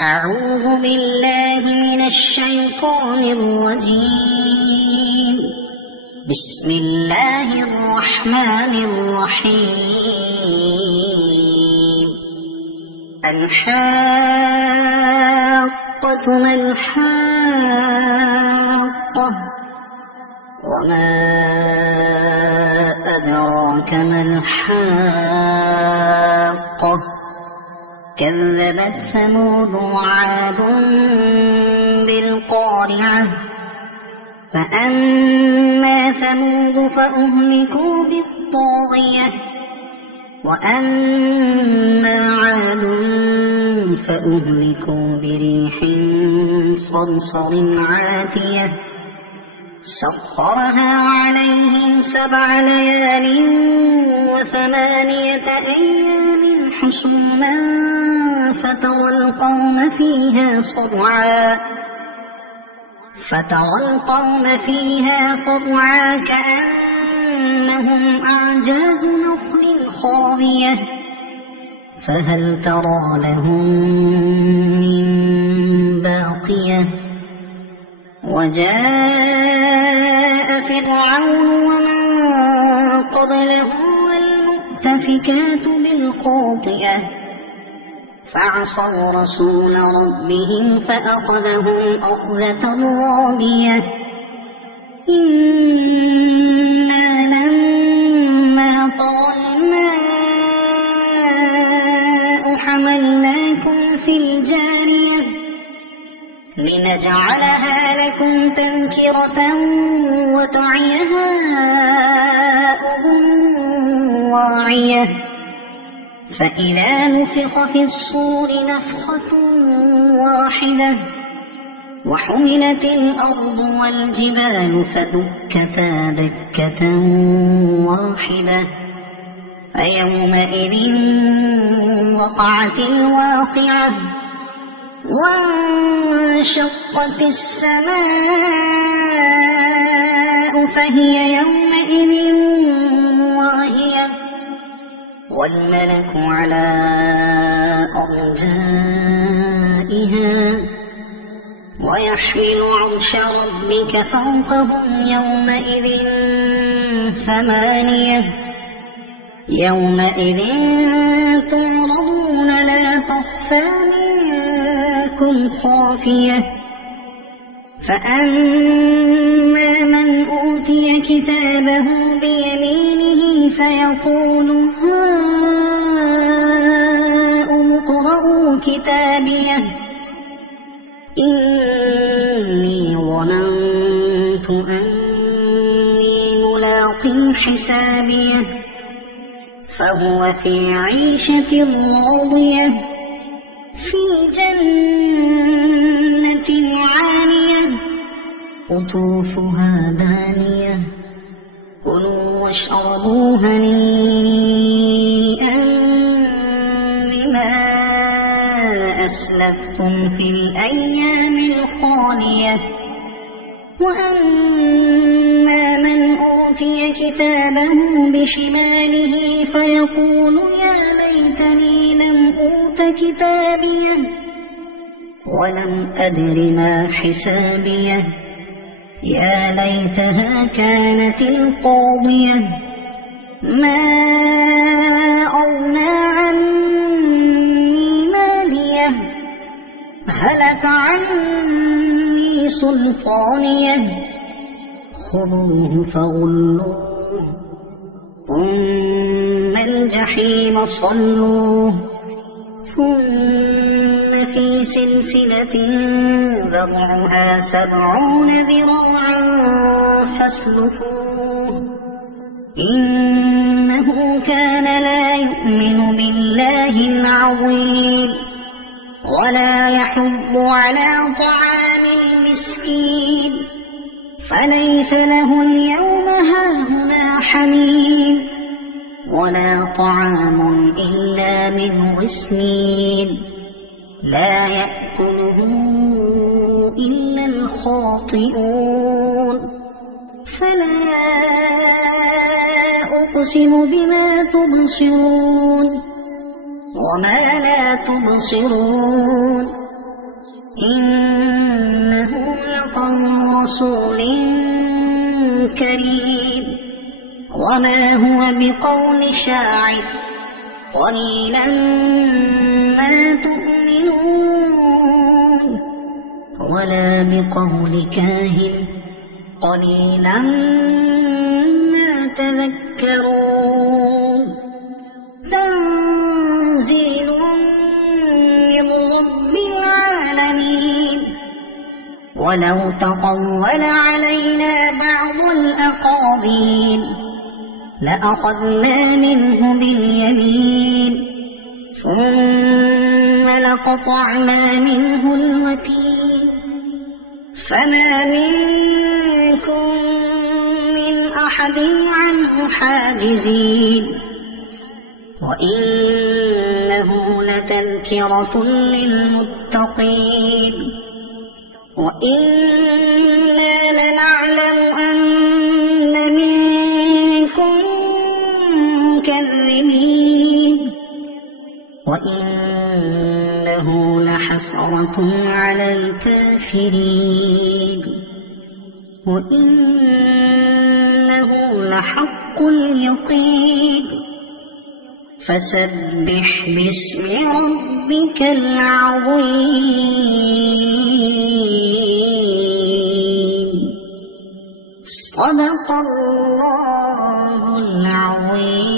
أعوذ بالله من الشيطان الرجيم. بسم الله الرحمن الرحيم. الحاقة ما الحاقة وما أدراك ما الحاقة كذبت ثمود وعاد بالقارعة فأما ثمود فأهلكوا بالطاغية وأما عاد فأهلكوا بريح صرصر عاتية سخرها عليهم 7 ليال و8 أيام حسوما فترى القوم فيها صرعا كأنهم أعجاز نخل خاوية فهل ترى لهم من باقية وجاء فرعون ومن قبله والمؤتفكات بالخاطئة فعصوا رسول ربهم فأخذهم أخذة رابية إنا لما طغى الماء حملناكم في الجارية لنجعلها لكم تذكرة وتعيها أذن واعية فإذا نفخ في الصور نفخة واحدة وحملت الأرض والجبال فدكتا دكة واحدة فيومئذ وقعت الواقعة وانشقت السماء فهي يومئذ واهية والملك على أرجائها ويحمل عرش ربك فوقهم يومئذ 8 يومئذ تعرضون لا تخفى منكم خافية فأما من أوتي كتابه بيمينه فيقول هاؤم اقرءوا كتابيه إني ظننت أني ملاق حسابيه فهو في عيشة راضية في جنة عالية قطوفها دانية كلوا واشربوا هنيئا بما أسلفتم في الأيام الخالية وأما من أوتي كتابه بشماله فيقول يا ليتني لم أوت كتابيه ولم أدر ما حسابيه يا ليتها كانت القاضية ما أغنى عني ماليه هلك عني سلطانيه خذوه فغلوه ثم الجحيم صلوه ثم في سلسلة ذرعها 70 ذراعا فاسلكوه إنه كان لا يؤمن بالله العظيم ولا يحض على طعام المسكين فليس له اليوم هاهنا حميم ولا طعام إلا من غسلين لا يأكله إلا الخاطئون فلا أقسم بما تبصرون وما لا تبصرون إنه لقول رسول كريم وما هو بقول شاعر قليلا ما تؤمنون ولا بقول كاهن قليلا ما تذكرون تنزيل من رب العالمين ولو تقول علينا بعض الأقاويل لأخذنا منه باليمين ثم لقطعنا منه الوتين فما منكم من أحد عنه حاجزين وإنه لتذكرة للمتقين وإنا لنعلم أن منكم مكذبين وإنه لحسرة على الكافرين وإنه لحق اليقين فسبح باسم ربك العظيم صدق الله العظيم.